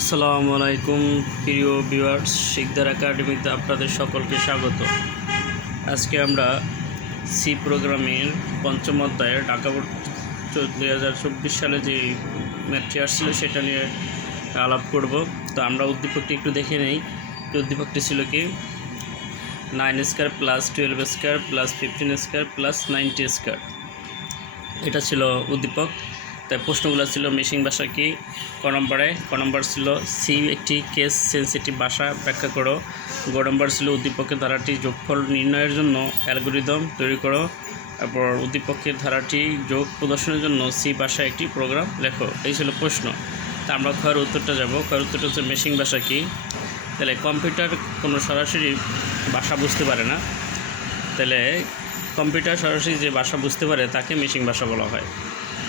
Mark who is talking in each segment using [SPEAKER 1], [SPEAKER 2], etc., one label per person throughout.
[SPEAKER 1] আসসালামু আলাইকুম, প্রিয় ভিউয়ার্স, শিকদার একাডেমিতে আপনাদের সকলকে স্বাগত। আজকে আমরা সি প্রোগ্রামের পঞ্চম অধ্যায়ে ঢাকা বোর্ড দুই হাজার চব্বিশ সালে যে ম্যাথটি আসছিল সেটা নিয়ে আলাপ করব। তো আমরা উদ্দীপকটি একটু দেখে নেই। উদ্দীপকটি ছিল কি? Nine square plus twelve square plus fifteen square plus ninety square. এটা ছিল উদ্দীপক। তাই প্রশ্নগুলো ছিল মেশিং ভাষা কি? ক নম্বরে, ক নম্বর ছিল সি একটি কেস সেন্সিটিভ ভাষা, ব্যাখ্যা করো। গ নম্বর ছিল, উদ্দীপকের ধারাটি যোগফল নির্ণয়ের জন্য অ্যালগোরিদম তৈরি করো। তারপর উদ্দীপকের ধারাটি যোগ প্রদর্শনের জন্য সি ভাষায় একটি প্রোগ্রাম লেখো। এই ছিল প্রশ্ন। তা আমরা ক্ষয়ের উত্তরটা যাব। ক্ষয়ের উত্তরটা হচ্ছে মেশিং ভাষা কি? তাহলে কম্পিউটার কোনো সরাসরি ভাষা বুঝতে পারে না। তাহলে কম্পিউটার সরাসরি যে ভাষা বুঝতে পারে, তাকে মেশিং ভাষা বলা হয়।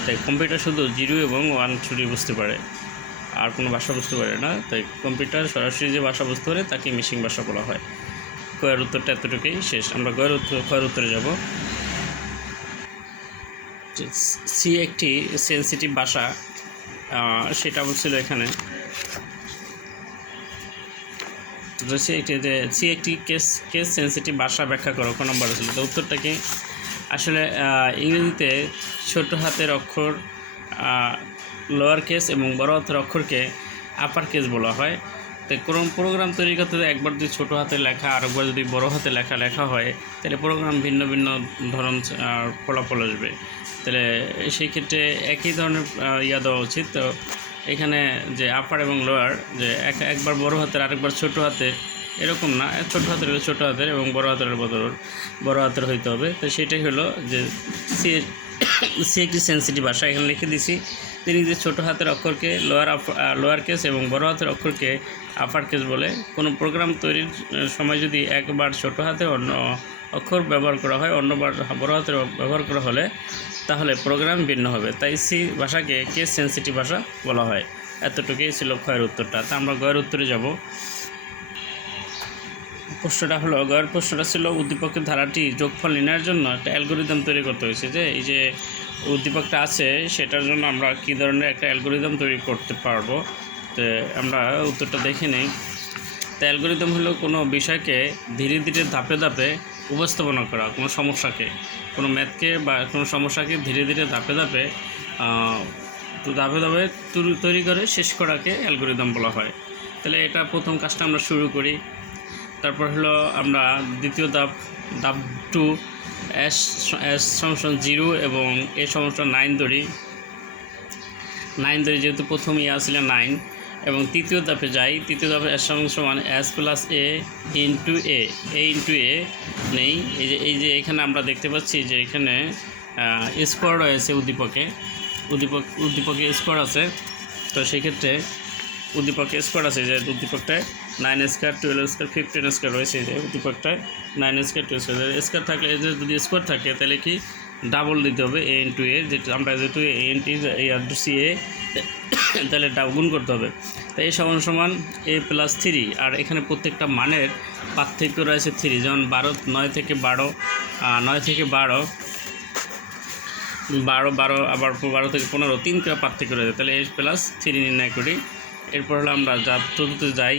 [SPEAKER 1] তাই কম্পিউটার শুধু জিরো এবং ওয়ান থ্রি বুঝতে পারে। আর কোনো ভাষা বুঝতে পারে না, তাই কম্পিউটার সরাসরি যে ভাষা বুঝতে পারে তাকে মেশিং ভাষা বলা হয়। কয়ের উত্তরটা এতটুকুই, শেষ। আমরা গয়ের উত্তর ক্ষয়ের উত্তরে যাব। সি একটি সেন্সিটিভ ভাষা সেটা বলছিল এখানে। সে একটি সি একটি কেস কেস সেন্সিটিভ ভাষা ব্যাখ্যা করো কোন নম্বর ছিল তো উত্তরটা কি? আসলে ইংরেজিতে ছোট হাতের অক্ষর লোয়ার কেস এবং বড় হাতের অক্ষরকে আপার কেস বলা হয়। তো কোনো প্রোগ্রাম তৈরি করতে একবার যদি ছোটো হাতে লেখা আর একবার যদি বড় হাতে লেখা লেখা হয়, তাহলে প্রোগ্রাম ভিন্ন ভিন্ন ধরন ফলাফল আসবে। তাহলে সেই ক্ষেত্রে একই ধরনের ইয়া দেওয়া উচিত। তো এখানে যে আপার এবং লোয়ার যে এক, একবার বড় হাতের, আরেকবার ছোট হাতের এরকম না ছোট হাতের হলে ছোট হাতের এবং বড় হাতের বদল বড় হাতের হইতে হবে। তো সেটাই হলো যে সি সি একটি সেন্সিটিভ ভাষা, এখানে লিখে দিছি। তিনি যে ছোটো হাতের অক্ষরকে লোয়ার লোয়ার কেস এবং বড় হাতের অক্ষরকে আপার কেস বলে, কোনো প্রোগ্রাম তৈরির সময় যদি একবার ছোটো হাতে অন্য অক্ষর ব্যবহার করা হয়, অন্যবার বড় হাতের ব্যবহার করা হলে, তাহলে প্রোগ্রাম ভিন্ন হবে। তাই সি ভাষাকে কেস সেন্সিটিভ ভাষা বলা হয়। এতটুকুই ছিল ক্ষয়ের উত্তরটা। তা আমরা গয়ের উত্তরে যাব। প্রশ্নটা হলো গয়ের প্রশ্নটা ছিল উদ্দীপকের ধারাটি যোগফল নির্ণয়ের জন্য একটা অ্যালগোরিদম তৈরি করতে হয়েছে যে, এই যে উদ্দীপকটা আছে, সেটার জন্য আমরা কী ধরনের একটা অ্যালগোরিদম তৈরি করতে পারব? তো আমরা উত্তরটা দেখে নিই। তো অ্যালগোরিদম হলো কোনো বিষয়কে ধীরে ধীরে ধাপে ধাপে উপস্থাপনা করা, কোনো সমস্যাকে, কোনো ম্যাথকে বা কোনো সমস্যাকে ধীরে ধীরে ধাপে ধাপে ধাপে ধাপে তৈরি করে শেষ করাকে অ্যালগোরিদম বলা হয়। তাহলে এটা প্রথম কাজটা আমরা শুরু করি। তারপর হলো আমরা দ্বিতীয় ধাপ ধাপ টু এস এস সমস্যা জিরো এবং এ সমস্যা নাইন ধরি নাইন ধরি যেহেতু প্রথম ইয়ে আসলে নাইন এবং তৃতীয় ধাপে যাই, তৃতীয় ধাপে এস সমস্যা মানে S plus A into A A into A নেই। এই যে এই যে এখানে আমরা দেখতে পাচ্ছি যে এখানে স্কোয়ার রয়েছে উদ্দীপকে। উদ্দীপক, উদ্দীপকে স্কোয়ার আছে। তো সেক্ষেত্রে উদ্দীপকে স্কোয়ার আছে যে উদ্দীপকটায় nine square twelve square fifteen square রয়েছে যে উদ্দীপকটায় nine square two square square থাকলে এদের যদি স্কোয়ার থাকে, তাহলে কি ডাবল দিতে হবে এ ইন্টু এ যেটা আমরা যেহেতু এ ইন্টু এই আর সি এ তাহলে গুণ করতে হবে। তাই এই সমান সমান এ প্লাস থ্রি আর এখানে প্রত্যেকটা মানের পার্থক্য রয়েছে থ্রি যেমন বারো, নয় থেকে বারো নয় থেকে বারো বারো বারো, আবার বারো থেকে পনেরো, তিন পার্থক্য রয়েছে, তাহলে এ প্লাস থ্রি নির্ণয় করি। এরপর হলো আমরা যা চতুর্থে যাই,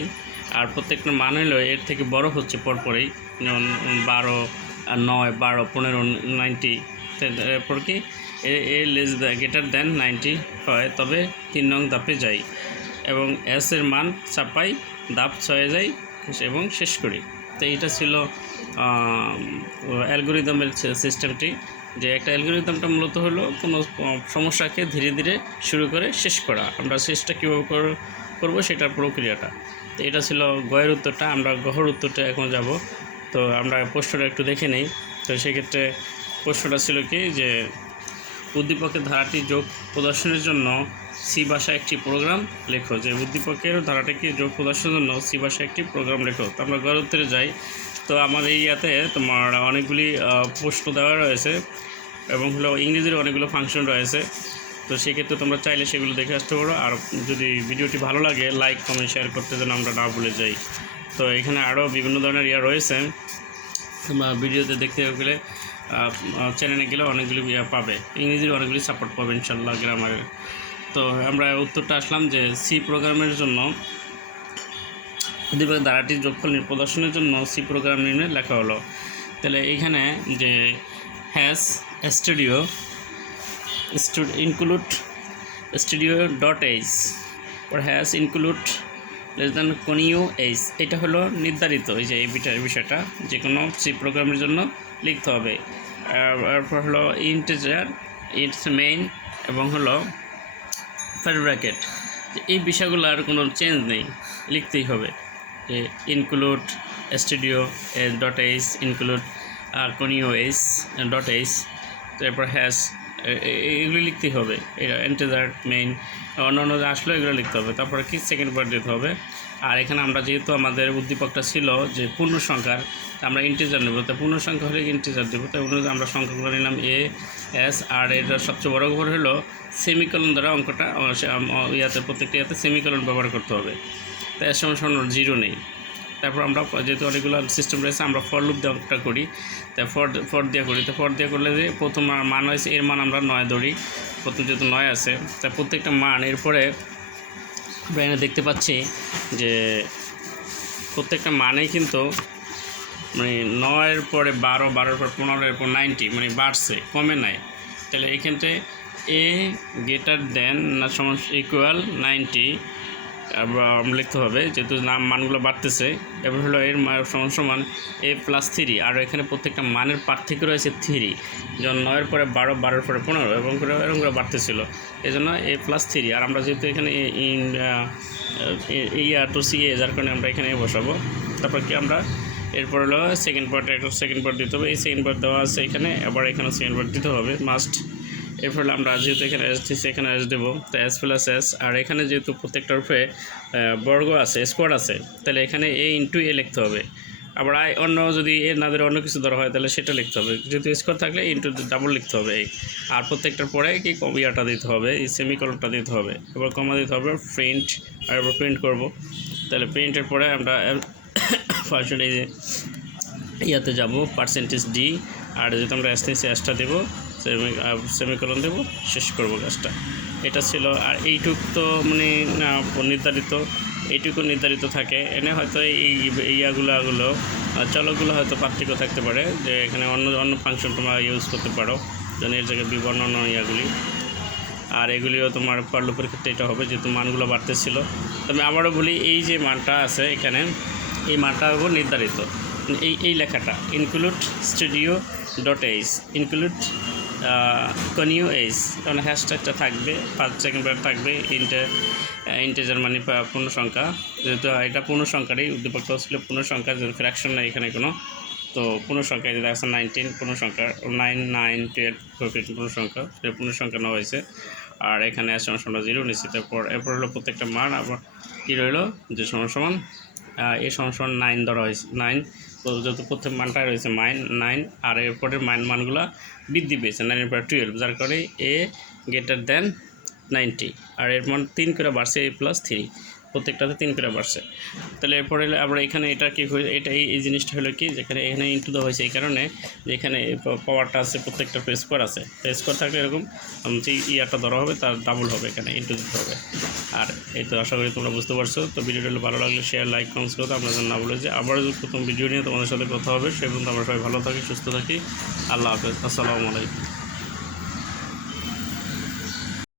[SPEAKER 1] আর প্রত্যেকটা মান হলো এর থেকে বড় হচ্ছে পরপরই, যেমন বারো নয়, বারো, পনেরো নাইনটি এরপর কি? A less greater than ninety হয় তবে তিন নং দাপে যাই, এবং এস এর মান চাপাই ধাপ ছয়ে যাই, এবং শেষ করি। তো এটা ছিল অ্যালগোরিদমের সিস্টেমটি যে একটা অ্যালগোরিদমটা মূলত হলো কোনো সমস্যাকে ধীরে ধীরে শুরু করে শেষ করা। আমরা শেষটা কীভাবে কর- করব সেটার প্রক্রিয়াটা। তো এটা ছিল গয়ের উত্তরটা, আমরা গহর উত্তরটা এখন যাব। তো আমরা প্রশ্নটা একটু দেখে নেই। তো সেক্ষেত্রে প্রশ্নটা ছিল কি যে, উদ্দীপকের ধারাটি যোগ প্রদর্শনের জন্য সি ভাষা একটি প্রোগ্রাম লেখো। যে উদ্দীপকের ধারাটিকে যোগ প্রদর্শনের জন্য সি ভাষা একটি প্রোগ্রাম লেখো? তো আমরা গড় উত্তরে যাই। তো আমাদের এই ইয়াতে তোমার অনেকগুলি প্রশ্ন দেওয়া রয়েছে। এবং হলো ইংরেজির অনেকগুলো ফাংশন রয়েছে। তো সেক্ষেত্রে তোমরা চাইলে সেগুলো দেখে আসতে পারো। আর যদি ভিডিওটি ভালো লাগে লাইক কমেন্ট শেয়ার করতে যেন আমরা না ভুলে যাই। তো এখানে আরও বিভিন্ন ধরনের ইয়া রয়েছে। তোমরা ভিডিওতে দেখতে গেলে চ্যানেলে গেলে অনেকগুলি ইয়া পাবে। ইংরেজির অনেকগুলি সাপোর্ট পাবে ইনশাল্লাহ গ্রামারের তো আমরা উত্তরটা আসলাম যে সি প্রোগ্রামের জন্য উদ্দীপকের ধারাটি যোগফল নির- প্রদর্শনের জন্য সি প্রোগ্রাম নির্ণয় লেখা হলো। তাহলে এইখানে যে hash studio include studio dot H or hash include less than conio H এটা হলো নির্ধারিত এই যে এই বিষয়টা যে কোনো সি প্রোগ্রামের জন্য লিখতে হবে। তারপর হলো ইন্টেজার ইটস মেইন এবং হলো ফার ব্র্যাকেট এই বিষয়গুলো আর কোনো চেঞ্জ নেই, লিখতেই হবে। যে include studio dot H include conio H dot H তারপর হ্যাশ এগুলি লিখতেই হবে। এন্টেজার মেইন অন্যান্য যা আসলো এগুলো লিখতে হবে। তারপরে কি সেকেন্ড পার্ট দিতে হবে? আর এখানে আমরা যেহেতু আমাদের উদ্দীপকটা ছিল যে পূর্ণ সংখ্যার আমরা ইন্টিজার নেব। তো পূর্ণ সংখ্যা হলে ইন্টিজার দেবো? তাই অনুযায়ী আমরা সংখ্যাগুলো নিলাম এ এস আর এটা সবচেয়ে বড় খবর হলো সেমিকলন দ্বারা অঙ্কটা ইয়াতে, প্রত্যেকটা ইয়াতে সেমিকলন ব্যবহার করতে হবে। তাই এর সমান জিরো নেই। তারপর আমরা যেহেতু অনেকগুলো সিস্টেম রয়েছে, আমরা ফর লুপ অঙ্কটা করি। তাই ফর ফর দিয়ে করি। তো ফর দিয়ে করলে যে প্রথম মান হয়েছে, এর মান আমরা নয় ধরি। প্রথম যেহেতু নয় আছে তাই প্রত্যেকটা মান, এরপরে আমরা এখানে দেখতে পাচ্ছি যে প্রত্যেকটা মানেই কিন্তু মানে নয়ের পরে বারো, বারোর পর পনেরো এরপর নাইনটি মানে বাড়ছে, কমে নাই। তাহলে এখানটায় এ গ্রেটার দেন না সমান ইকুয়াল নাইনটি লিখতে হবে, যেহেতু নাম মানগুলো বাড়তেছে। এবার হলো এর সমান সমান এ প্লাস থ্রি আর এখানে প্রত্যেকটা মানের পার্থক্য রয়েছে থ্রি যেমন নয়ের পরে বারো, বারোর পরে পনেরো, এবং করে এরকম করে বাড়তেছিল। এই জন্য এ প্লাস থ্রি আর আমরা যেহেতু এখানে ইন ইয়া টু সি এ, যার কারণে আমরা এখানে বসাবো। তারপর কি আমরা, এরপর হলো সেকেন্ড পার্ট একটা সেকেন্ড পার্ট দিতে হবে, এই সেকেন্ড পার্ট দেওয়া আছে এখানে, আবার এখানে সেকেন্ড পার্ট দিতে হবে মাস্ট এরপর আমরা যেহেতু এখানে এস দিচ্ছি এখানে এস দেবো। তো এস প্লাস এস আর এখানে যেহেতু প্রত্যেকটার উপরে বর্গ আছে স্কোয়ার আছে, তাহলে এখানে এ ইন্টু এ লিখতে হবে। আবার আই, অন্য যদি এ না ধরে অন্য কিছু ধরা হয়, তাহলে সেটা লিখতে হবে। যেহেতু স্কোয়ার থাকলে ইন্টু ডাবল লিখতে হবে এই আর প্রত্যেকটার পরে কি কম, ইয়াটা দিতে হবে, এই সেমিকলনটা দিতে হবে। এবার কমা দিতে হবে প্রিন্ট আর এবার প্রিন্ট করব। তাহলে প্রিন্টের পরে আমরা ফার্স্ট এই ইয়াতে যাব পার্সেন্টেজ ডি আর যেহেতু আমরা এস নিচে এসটা দেবো। সেমিকলন দেবো শেষ করব কাজটা এটা ছিল আর এইটুক তো মানে নির্ধারিত এইটুকু নির্ধারিত থাকে। এনে হয়তো এই ইয়াগুলো এগুলো আহ, চলকগুলো হয়তো পার্থক্য থাকতে পারে যে এখানে অন্য অন্য ফাংশন তোমরা ইউজ করতে পারো যেন এর জায়গায় বিবর্ণ অন্য ইয়াগুলি। আর এগুলিও তোমার পারলুপের ক্ষেত্রে এটা হবে যেহেতু মানগুলো বাড়তেছিল। তবে আবারও বলি এই যে মানটা আছে এখানে এই মানটা হবে নির্ধারিত। এই এই লেখাটা include studio dot H include conio H কারণ হ্যাশট্যাগটা থাকবে, পাঁচ সেকেন্ড পর থাকবে ইন্টে ইন্টেজার মানে পূর্ণ সংখ্যা যেহেতু এটা পূর্ণ সংখ্যারই উদ্দীপকটা ছিল পূর্ণ সংখ্যা যেহেতু ফ্র্যাকশন নেই এখানে কোনো, তো পূর্ণ সংখ্যা যেটা আছে নাইনটিন পূর্ণ সংখ্যা নাইন নাইন টুয়েলভ ফিফটিন পূর্ণ সংখ্যা সেটা পূর্ণ সংখ্যা নেওয়া হয়েছে, আর এখানে আছে সমান জিরো নিচ্ছি তারপর এরপর হলো প্রত্যেকটা মান, আবার কী রইল? যে সমান সমান এ সমান সমান নাইন ধরা হয়েছে নাইন তো যেহেতু প্রথম মানটা রয়েছে মাইন নাইন, আর এরপরের মাইন মানগুলো বৃদ্ধি পেয়েছে, নাইন পর টুয়েলভ যার কারণে এ গ্রেটার দেন নাইনটি আর এর মান তিন করে বাড়ছে এ প্লাস থ্রি প্রত্যেকটাতে তিন করে বাড়ছে তাহলে এরপরে আমরা এখানে এটা কি এটা এই জিনিসটা হলো কি, যেখানে এখানে ইন্টু দেওয়া হয়েছে এই কারণে যে এখানে পাওয়ারটা আছে, প্রত্যেকটা স্কোয়ার আছে। তো স্কোয়ার থাকলে এরকম যে ইয়াটা ধরা হবে তার ডাবল হবে এখানে ইন্টু দিতে হবে। আর এই তো আশা করি তোমরা বুঝতে পারছ। তো ভিডিওটা ভালো লাগলে শেয়ার লাইক কমেন্টস করতে আপনার জন্য না বলে যে আবার যদি প্রথম ভিডিও নিয়ে তোমাদের সাথে কথা হবে, সে পর্যন্ত আমরা সবাই ভালো থাকি, সুস্থ থাকি। আল্লাহ হাফেজ। আসসালামু আলাইকুম।